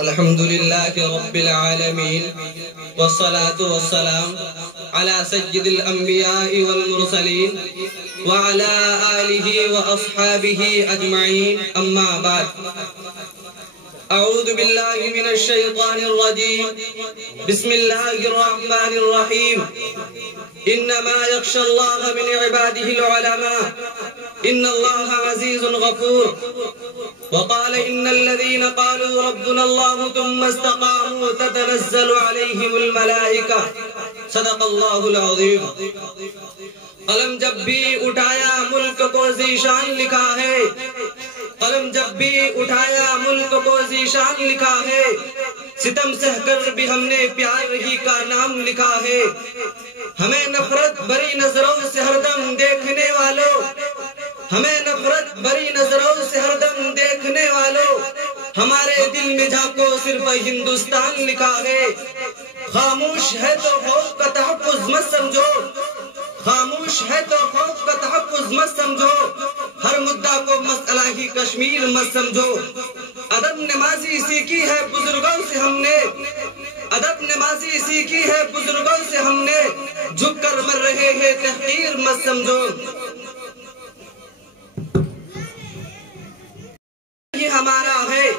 الحمد لله رب العالمين والصلاة والسلام على سيد الأنبياء والمرسلين وعلى آله وأصحابه أجمعين أما بعد أعوذ بالله من الشيطان الرجيم بسم الله الرحمن الرحيم إنما يخشى الله من عباده العلماء إن الله عزيز غفور وقال إن الذين قالوا ربنا الله ثم استقاموا تتنزل عليهم الملائكة صدق اللہ العظیم۔ قلم جب بھی اٹھایا ملک کو ذیشان لکھا ہے، قلم جب بھی اٹھایا ملک کو ذیشان لکھا ہے، ستم سہ کر بھی ہم نے پیار ہی کا نام لکھا ہے۔ ہمیں نفرت بری نظروں سے ہردم دیکھنے والوں، ہمیں نفرت بری نظروں سے ہردم دیکھنے والوں، ہمارے دل میں جھانکو صرف ہندوستان لکھا ہے۔ خاموش ہے تو خوف کا تحفظ مت سمجھو، خاموش ہے تو خوف کا تحفظ مت سمجھو، ہر مدعا کو مسئلہ ہی کشمیر مت سمجھو۔ ادب نمازی سیکھی ہے بزرگوں سے ہم نے، ادب نمازی سیکھی ہے بزرگوں سے ہم نے، جھک کر مر رہے ہیں تحقیر مت سمجھو۔ یہ ہمارا ہے،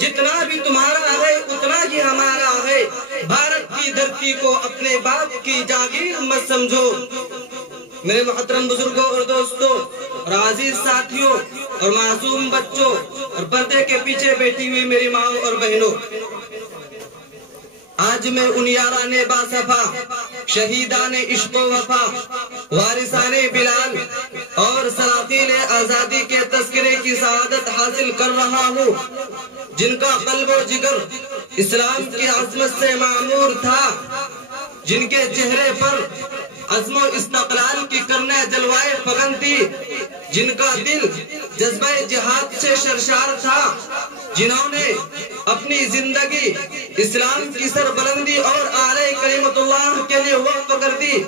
جتنا بھی تمہارا ہے اتنا ہی ہمارا ہے، بھارت کی دھرتی کو اپنے باپ کی جاگیر مت سمجھو۔ میرے محترم بزرگوں اور دوستوں اور عزیز ساتھیوں اور معصوم بچوں اور پردے کے پیچھے بیٹھی ہوئی میری ماں اور بہنوں، آج میں ان یاران باصفا، شہیدان عشق و وفا، وارثان بلال اور سلاطین آزادی کے تذکرے کی سعادت حاصل کر رہا ہوں، جن کا قلب و جگر اسلام کی عظمت سے معمور تھا، جن کے چہرے پر عزم و استقلال کی کرنے جلوائے فغن تھی، جن کا دل جذبہ جہاد سے سرشار تھا، جنہوں نے اپنی زندگی اسلام کی سربلندی اور اعلی کلمت اللہ کے لیے وقف کر دی،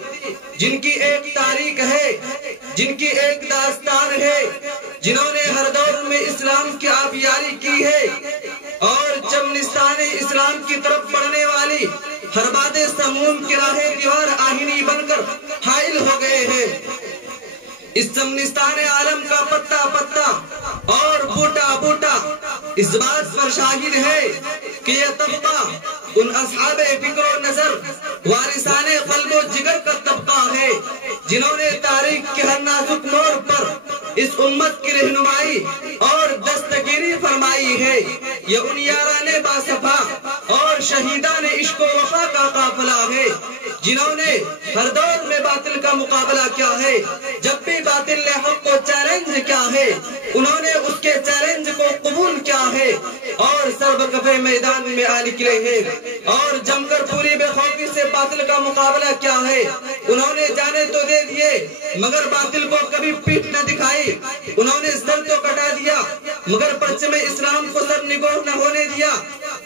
جن کی ایک تاریخ ہے، جن کی ایک داستان ہے، جنہوں نے ہر دور میں اسلام کی آبیاری کی ہے اور چمنستان اسلام کی طرف بڑھنے والی ہر باد سموم کی راہ دیوار آہنی بن کر حائل ہو گئے ہیں۔ اس چمنستان عالم کا پتا پتا اور بوٹا بوٹا اس بات پر شاہد ہے کہ یہ طبقہ ان اصحاب فکر و نظر، وارثان قلب و جگر کا طبقہ ہے، جنہوں نے تاریخ کے ہر نازک موڑ پر اس امت کی رہنمائی اور دستگیری فرمائی ہے۔ یہ ان یاران باصفا اور شہیدان عشق و وفا کا قافلہ ہے، جنہوں نے ہر دور میں باطل کا مقابلہ کیا ہے، جب بھی باطل نے حق کو چیلنج کیا ہے انہوں نے اس کے چیلنج کو قبول کیا ہے اور سربکف میدان میں آ نکلے ہیں، اور جم کر پوری بے خوفی سے باطل کا مقابلہ کیا ہے۔ انہوں نے جانے تو دے دیے مگر باطل کو کبھی پیٹھ نہ دکھائی، انہوں نے سر تو کٹا دیا مگر پرچم اسلام کو سر نگوہ نہ ہونے دیا۔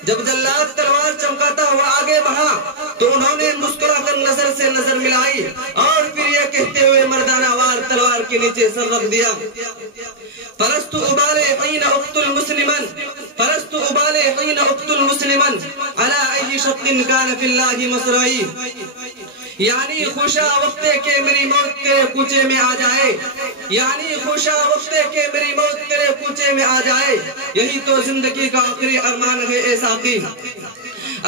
جب جلاد تلوار چمکاتا ہوا آگے بڑھا تو انہوں نے مسکرا کر نظر سے نظر ملائی اور پھر یہ کہتے ہوئے مردانہ وار تلوار کے نیچے سر رکھ دیا۔ فلست ابالي حين اقتل مسلما، فلست ابالي حين اقتل مسلما على اي شق كان في الله مصرعي، یعنی خوشا وقت ہے کہ میری موت تیرے کوچے میں آ جائے، یعنی خوشا وقت ہے کہ میری موت تیرے کوچے میں آ جائے، یہی تو زندگی کا آخری ارمان ہے اے ساقی۔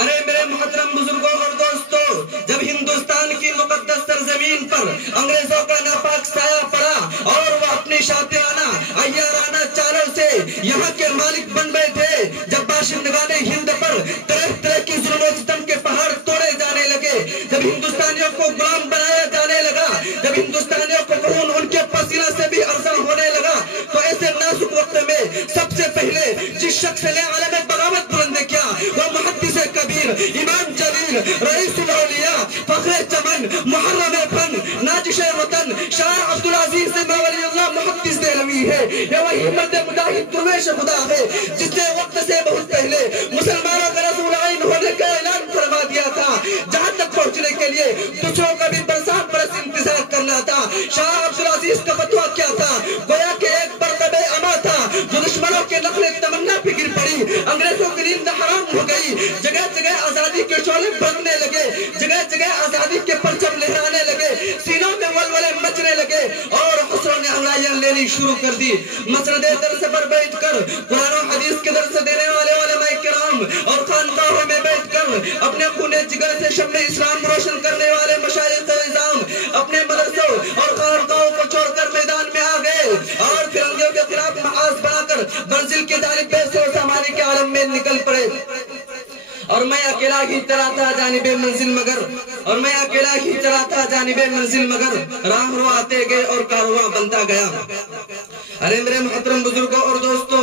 ارے میرے محترم بزرگوں اور دوستوں، جب ہندوستان کی مقدس سرزمین پر انگریزوں کا ناپاک سایہ پڑا اور وہ اپنی شاطرانہ عیارانہ چالوں سے یہاں کے مالک بن بیٹھے، جب باشندگان ہند پر طرح طرح کی ظلم و ستم کے پہاڑ توڑے جانے لگے، جب ہندوستانیوں کو غلام بنایا جانے لگا، جب ہندوستانیوں کو خون ان کے پسینہ سے بھی ارزاں ہونے لگا، تو ایسے نازک وقت میں سب سے پہلے جس شخص نے علم بغاوت بلند کیا وہ محدث کبیر، امام جلیل، رئیس الاولیاء، فخر چمن، محرم فن، ناجش وطن، شاعر عبدالعزیز ولی اللہ محدث دہلوی ہے۔ یہ وہی مرد مجاہد درویش خدا ہے جس نے وقت سے بہت پہلے مسلمانوں کا رسول عین ہونے کا اعلان فرما دیا تھا، جہاں تک پہنچنے کے لیے دوسروں کا بھی برسات برس انتظار کرنا تھا۔ شاہ عبدالعزیز کا فتویٰ کیا تھا؟ گویا کہ ایک مرتبہ اما تھا جو دشمنوں کے نقل تمنا پہ گر پڑی، انگریزوں کی نیند حرام ہو کے شعلے بھرنے لگے، جگہ جگہ آزادی کے پرچم لہرانے لگے، سینوں میں ولولے مچنے لگے اور خسروں نے انگڑائیاں لینی شروع کر دی۔ مسجد درس پر بیٹھ کر قرآن و حدیث کے درس دینے والے علماء کرام اور خانقاہوں میں بیٹھ کر اپنے خونے جگر سے شمع اسلام روشن کرنے والے مشائخ نظام اپنے مدرسوں اور خانقاہوں کو چھوڑ کر میدان میں آ گئے اور فرنگیوں کے خلاف محاذ بنا کر منزل کی جانب بے و سامانی کے عالم میں نکل پڑے۔ اور میں اکیلا ہی چلا تھا جانب منزل مگر، اور میں اکیلا ہی چلا تھا جانب منزل مگر، راہ رو آتے گئے اور کارواں بنتا گیا۔ ارے میرے محترم بزرگوں اور دوستوں،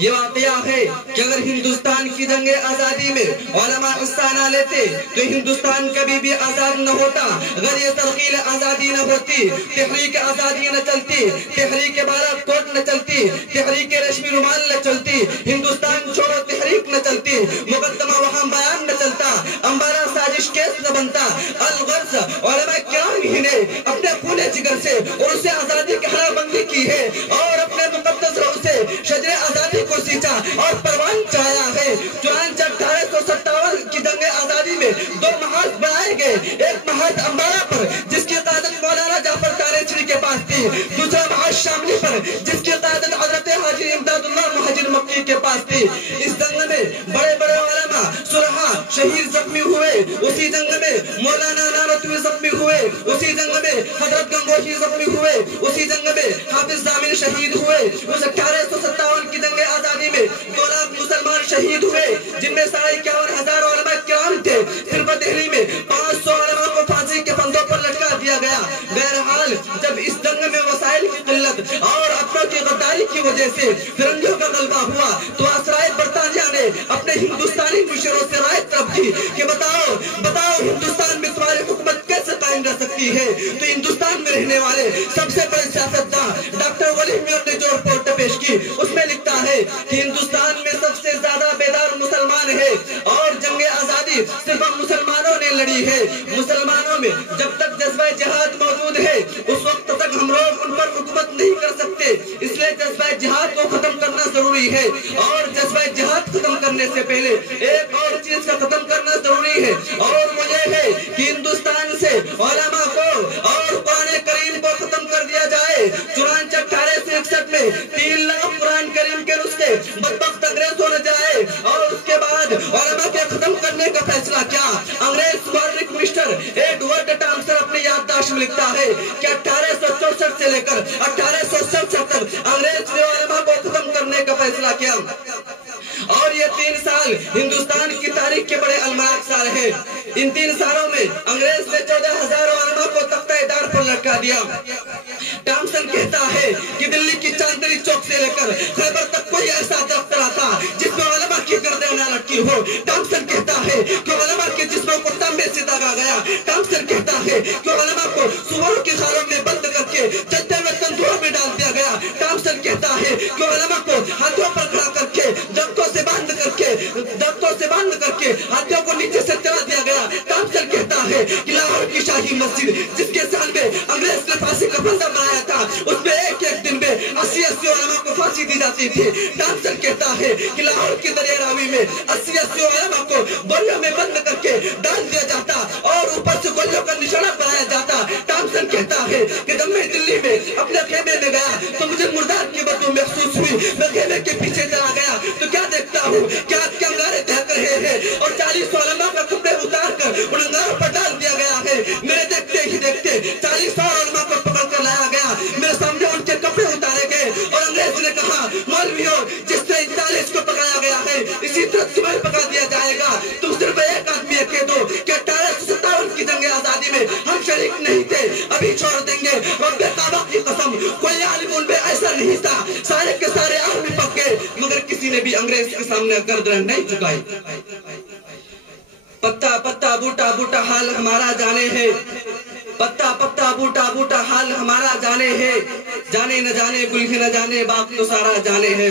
یہ واقعہ ہے کہ اگر ہندوستان کی جنگ آزادی میں علماء حصہ نہ لیتے تو ہندوستان کبھی بھی آزاد نہ ہوتا، اگر یہ ترقیل آزادی نہ ہوتی، تحریک آزادی نہ چلتی، تحریک بالا کوٹ نہ چلتی، تحریک ریشمی رومال نہ چلتی، ہندوستان چھوڑو تحریک نہ چلتی، مقدمہ وہاں بیان نہ چلتا، امبارہ سازش کیس نہ بنتا۔ الغرض علماء کرام ہی نے اپنے خونے جگر سے اور اسے آزادی کی حرا بندی کی ہے اور اپنے مقدس روح سے شجر آزادی کو سینچا اور پروان چاہیا ہے۔ چنانچہ 1857 کی جنگ آزادی میں 2 محاذ بنائے گئے، ایک محاذ امبارہ پر جس کی قیادت مولانا جعفر تانیچری کے پاس تھی، دوسرا محاذ شاملی پر جس کی قیادت حضرت حاجی امداد اللہ مہاجر مکی کے پاس تھی۔ اس جنگ میں بڑے بڑے علماء سرحا شہید زخمی ہوئے، اسی جنگ میں مولانا نانوتوی زخمی ہوئے، اسی جنگ میں حضرت گنگوہی زخمی ہوئے، اسی جنگ میں حافظ ضامن شہید ہوئے۔ اس 1857 کی جنگ آزادی میں 2 لاکھ مسلمان شہید ہوئے، جن میں 51,000 علماء کرام تھے۔ صرف دہلی میں 500 علماء کو پھانسی کے پھندوں پر لٹکا دیا گیا۔ بہرحال جب اس جنگ میں وسائل کی قلت اور اپنوں کی غداری کی وجہ سے فرنگیوں کا غلبہ ہوا تو اسرائیل برطانیہ نے اپنے ہندوستانی مشیروں سے رائے طلب کی کہ بتاؤ ہندوستان میں تمہاری حکومت کیسے قائم رہ سکتی ہے؟ تو ہندوستان میں رہنے والے سب سے بڑے سیاستداں ڈاکٹر ولی میور نے جو رپورٹ پیش کی اس میں لکھتا ہے کہ ہندوستان میں سب سے زیادہ بیدار مسلمان ہے اور جنگ آزادی صرف مسلمانوں نے لڑی ہے۔ مسلمانوں میں جب تک جذبہ جہاد موجود ہے اس وقت تک ہم لوگ ان پر حکومت نہیں کر سکتے، اس لیے جذبہ جہاد کو ختم کرنا ضروری ہے اور جذبہ جہاد ختم کرنے سے پہلے ایک اور چیز کا ختم کرنا ضروری ہے اور وہ یہ ہے کہ ہندوستان سے علماء کو اور قرآن کریم کو ختم کر دیا جائے۔ چنانچہ 1861 میں 3 لاکھ قرآن کریم کے نسخے بدبخت انگریزوں نے جائے اور اس کے بعد علماء کے ختم کرنے کا فیصلہ کیا۔ انگریز وارنک مسٹر ایڈورڈ ٹامسن اپنی یادداشت میں لکھتا ہے کہ 1864 سے لے کر 1867 تک انگریز نے علماء کو ختم کرنے کا فیصلہ کیا اور یہ 3 سال ہندوستان کی تاریخ کے بڑے المناک سال ہیں۔ ان 3 سالوں میں انگریز نے 14,000 علماء کو تختہ دار پر لٹکا دیا۔ ٹامسن کہتا ہے کہ دلی کی چاندنی چوک سے لے کر خیبر تک کوئی ایسا درخت نہ تھا جس میں علماء کی گردن نہ لٹکی ہو۔ ٹامسن کہتا ہے کہ علماء کے جسموں کو تانبے سے داغا گیا۔ ٹامسن کہتا ہے کہ علماء کو سوروں کی خالوں میں بند کر کے جلتے ہوئے تندوروں میں ڈال دیا گیا۔ ٹامسن کہتا ہے کہ علماء کو ہاتھوں پر کھڑا کر کے درختوں سے باندھ کر کے ہاتھوں کو نیچے سے چلا دیا گیا۔ ٹامسن کہتا ہے کہ لاہور کی شاہی مسجد جس کے سال میں انگریز نے پھانسی کا بندہ بنایا تھا اس میں ایک دن میں 80 علماء کو پھانسی دی جاتی تھی۔ ٹامسن کہتا ہے کہ لاہور کی دریا راوی میں 80 علماء کو گولیوں میں بند کر کے ڈال دیا جاتا اور اوپر سے گولیوں کا نشانہ بنایا جاتا۔ ٹامسن کہتا ہے کہ جب میں دلی میں اپنے خیمے میں گیا تو مجھے مردار کی بدبو محسوس ہوئی۔ میں خیمے کے پیچھے چلا گیا تو کیا دیکھتا ہوں کہ آگ کے انگارے دہک رہے ہیں اور 40 علماء کا کپڑے اتار کر ان انگاروں پر ڈال دیا گیا ہے۔ میرے دیکھتے ہی دیکھتے 40 علماء کو پکڑ کر لایا گیا، میرے سامنے ان کے کپڑے اتارے گئے اور انگریز نے کہا مولویوں جس طرح 40 کو پکایا گیا ہے اسی طرح تمہیں پکا دیا جائے گا۔ تم صرف ایک آدمی کہہ دو کہ 1857 کی جنگ آزادی میں ہم شریک نہیں تھے، ابھی چھوڑ دیں گے۔ رب کعبہ کی قسم کوئی عالم ان میں ایسا نہیں تھا، سارے کے سارے آدمی پک گئے مگر کسی نے بھی انگریز کے سامنے گردن نہیں جھکائی۔ پتا پتا بوٹا بوٹا حال ہمارا جانے ہے، پتا پتا بوٹا بوٹا حال ہمارا جانے ہے، جانے نہ جانے گل ہی نہ جانے باغ تو سارا جانے ہے۔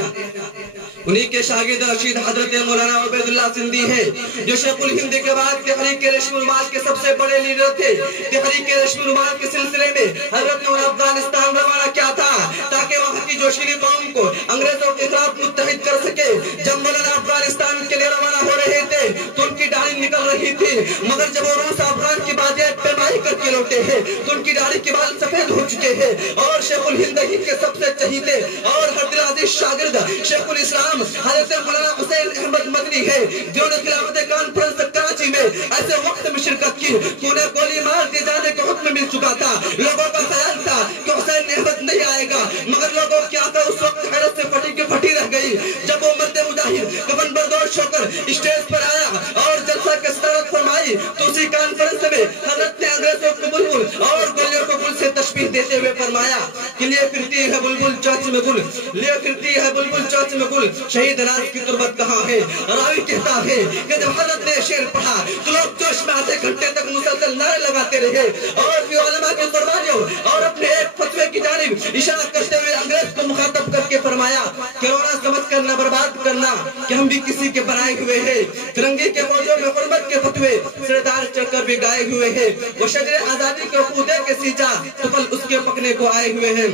انہی کے شاگرد رشید حضرت مولانا عبید اللہ سندھی ہے جو شیخ الہند کے بعد تحریک ریشمی رومال کے سب سے بڑے لیڈر تھے۔ تحریک ریشمی رومال کے سلسلے میں حضرت نے افغانستان روانہ کیا تھا تاکہ وہاں کی جوشیلی قوم کو انگریزوں کے خلاف متحد کر سکے۔ جب مولانا افغانستان کے لیے روانہ ہو رہے تھے تو ان کی ڈالی نکل رہی تھی، مگر جب وہ روس افغان کی بادیاں پیمائی کر کے لوٹے ہیں تو ان کی داڑھی کے بال سفید ہو چکے ہیں، اور شیخ الہند کے سب سے چہیتے اور ہر دل عزیز شاگرد شیخ الاسلام حضرت مولانا حسین احمد مدنی ہے، جنہوں نے خلافت کانفرنس کراچی میں ایسے وقت میں شرکت کی کہ انہیں گولی مار دیے جانے کا حکم مل چکا تھا۔ لوگوں کا خیال تھا کہ حسین احمد نہیں آئے گا، مگر لوگوں کی آنکھیں اس وقت حیرت سے پھٹی کی پھٹی رہ گئی جب وہ مرد مجاہد کفن بردوش ہو کر اسٹیج پر آیا اور جلسہ کی صدارت فرمائی تو اسی کانفرنس میں حضرت نے انگریزوں کو بلبل اور گلیوں کو گل سے تشبیہ دیتے ہوئے فرمایا کہ لیے پھرتی ہے بلبل چوچ میں گل، لیے پھرتی ہے بلبل چوچ میں گل، شہید ناز کی تربت کہاں ہے؟ راوی کہتا ہے کہ جب حضرت نے شعر پڑھا تو لوگ جوش میں آدھے گھنٹے تک مسلسل نعرے لگاتے رہے اور بھی علماء کی قربانیوں اور اپنے ایک فتوے کی جانب اشارہ کرتے ہوئے انگریز کو مخاطب کر کے فرمایا کہ رونا سمجھ کر نہ برباد کرنا کہ ہم بھی کسی کے بنائے ہوئے ہیں، فرنگی کے موجوں میں حرمت کے فتوے سردار چڑھ کر بھی گائے ہوئے ہیں، وہ شجر آزادی کو خودے کے سیچا تو پل اس کے پکنے کو آئے ہوئے ہیں،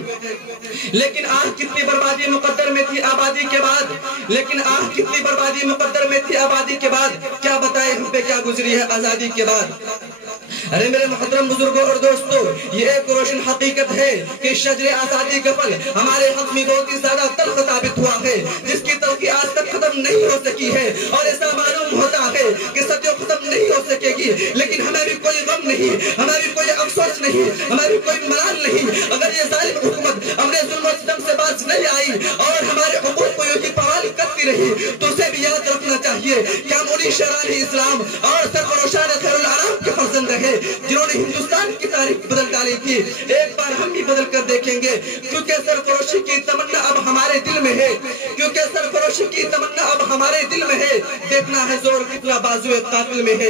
لیکن آہ کتنی بربادی مقدر میں تھی آبادی کے بعد، لیکن آہ کتنی بربادی مقدر میں تھی آبادی کے بعد، کیا بتائے ہم پہ کیا گزری ہے آزادی کے بعد۔ ارے میرے محترم بزرگوں اور دوستوں، یہ ایک روشن حقیقت ہے کہ شجر آزادی کا پھل ہمارے حق میں بہت ہی زیادہ تلخ ثابت ہوا ہے، جس کی تلخی آج تک ختم نہیں ہو سکی ہے، اور ایسا معلوم ہوتا ہے کہ صدیوں ختم نہیں ہو سکے گی، لیکن ہمیں بھی کوئی غم نہیں، ہمیں بھی کوئی افسوس نہیں، ہمیں بھی کوئی ملال نہیں۔ اگر یہ ظالم حکومت ہمارے ظلم و ستم سے باز نہیں آئی اور ہمارے حقوق کو یوں ہی پامال کرتی رہی تو اسے بھی یاد رکھنا چاہیے کہ ہم انہی شران اسلام اور سرفروشان خیر العالم کے فرزند رہے جنہوں نے ہندوستان کی تاریخ بدل ڈالی تھی۔ ایک بار ہم بھی بدل کر دیکھیں گے، کیونکہ سرفروشی کی تمنا اب ہمارے دل میں ہے، کیونکہ سرفروشی کی تمنا اب ہمارے دل میں ہے، دیکھنا ہے زور کتنا بازو قاتل میں ہے۔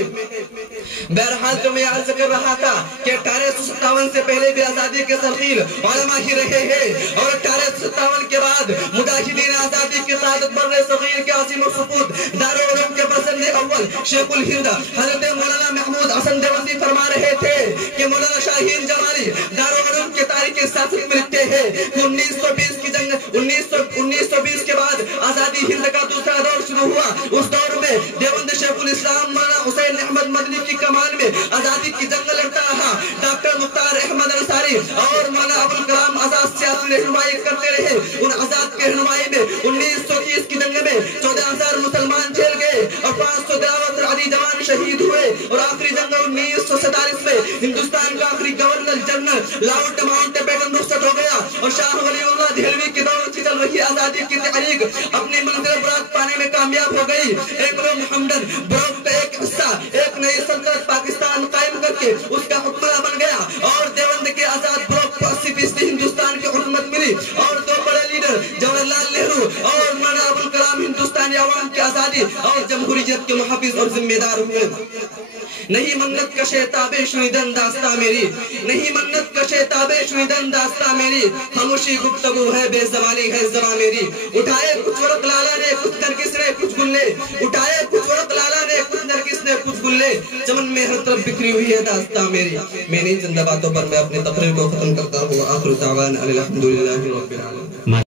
بہرحال تو میں عرض کر رہا تھا کہ 1857 سے پہلے بھی آزادی کے سرخیل علماء ہی رہے ہیں، اور 1857 کے بعد مجاہدین آزادی کی قیادت بر صغیر کے عظیم السپوت دارالعلوم کے پسند اول شیخ الہند حضرت مولانا محمود حسن دیوبندی فرما رہے تھے کہ مولانا شاہین جمالی دارالعلوم کے تاریخ سیاست میں لکھتے ہیں کہ 1920 کی جنگ 1920 کے بعد آزادی ہند کا دوسرا دور شروع ہوا۔ اس دور میں دیوبند شیخ الاسلام مولانا حسین احمد مدنی کی کمان میں آزادی کی جنگ لڑتا رہا، ڈاکٹر مختار احمد انصاری اور مولانا ابوالکلام آزاد سیاسی رہنمائی کرتے رہے۔ ان آزاد کے رہنمائی میں 1930 کی جنگ میں 14,000 مسلمان جیل گئے اور 500 دعوت علی جوان شہید ہوئے، اور آخری جنگ 1947 میں ہندوستان کا آخری governor general Lord Mountbatten رخصت ہو گیا، اور شاہ ولی اللہ دہلوی کی دور سے چل رہی آزادی کی تحریک اپنی منزل برات پانے میں کامیاب ہو گئی۔ ایک روم ہمڈن بروک کا ایک حصہ ایک نئی سلطنت پاکستان قائم کر کے اس کا حکمراں بن گیا، اور دیوبند کے آزاد بروک کو 80% ہندوستان کی حکومت ملی، اور دو بڑے لیڈر جواہر لال نہرو اور مولانا ابوالکلام ہندوستانی عوام کی آزادی اور جمہوریت کے محافظ اور ذمہ دار ہوئے۔ نہیں منت کشے تابے شنیدن داستہ میری، نہیں منت کشے تابے شنیدن داستہ میری، خاموشی گفتگو ہے بے زبانی ہے زبان میری۔ اٹھائے کچھ ورق لالا نے کچھ نرگس نے کچھ گلے، اٹھائے کچھ ورق لالا نے کچھ نرگس نے کچھ گلے، چمن میں ہر طرف بکھری ہوئی ہے داستہ میری۔ میں نہیں چند باتوں پر میں اپنی تقریر کو ختم کرتا ہوں۔ آخر دعوانا الحمدللہ رب العالمین۔